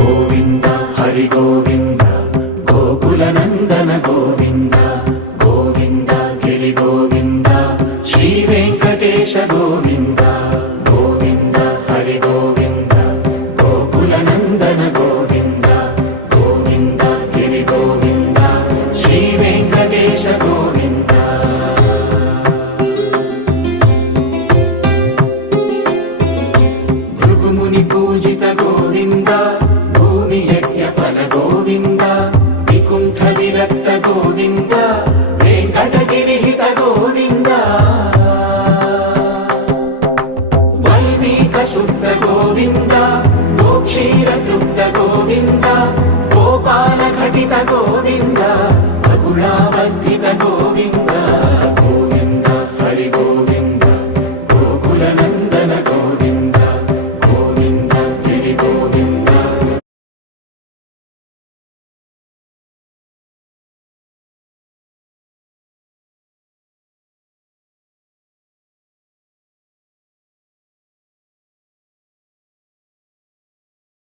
గోవింద హరి గోవింద గోకుల నందన గోవింద గోవింద గిరి గోవింద శ్రీ వెంకటేశ గోవింద గోవింద హరి గోవింద గోకుల నందన గోవింద గోవింద గిరి గోవింద శ్రీ వెంకటేశ గోవింద భృగుముని పూజిత గోవింద భూమి యజ్ఞ ఫల గోవింద వికుంఠ విరక్త గోవింద వెంకటగిరిహిత గోవింద వల్మీక శుద్ధ గోవింద గోక్షీర తృప్త గోవింద గోపాల ఘటిత గోవింద బహుళావర్ధిత గోవింద